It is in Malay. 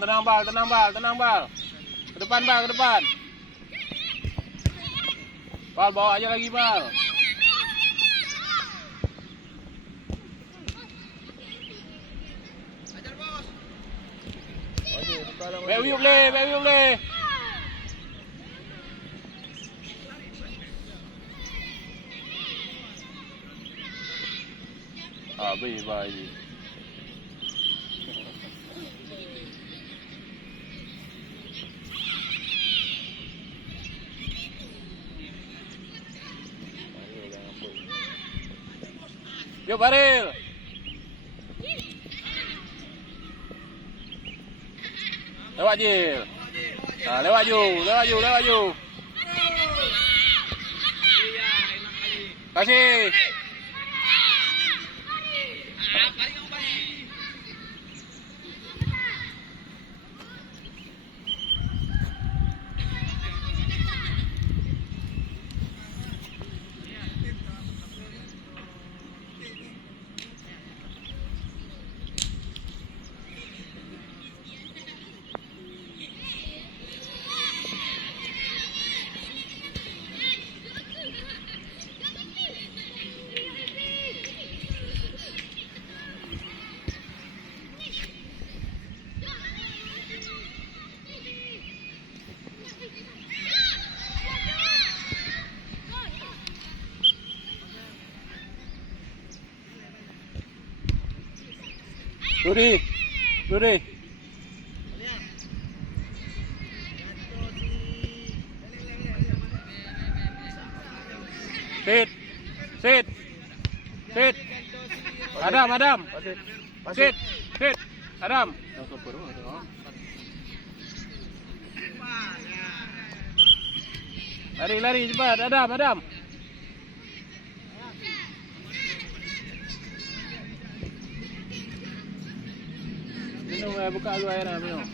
Tenang bal, tenang bal. Ke depan bal, ke depan. Bal bawa aja lagi bal. Back view boleh. Bye. Yuk Baril. Lewat Jil. Lewat Ju. Kasih. Rudi. Sit. Adam. Sit. Adam. Lari cepat, Adam. Minum buka lu air minum.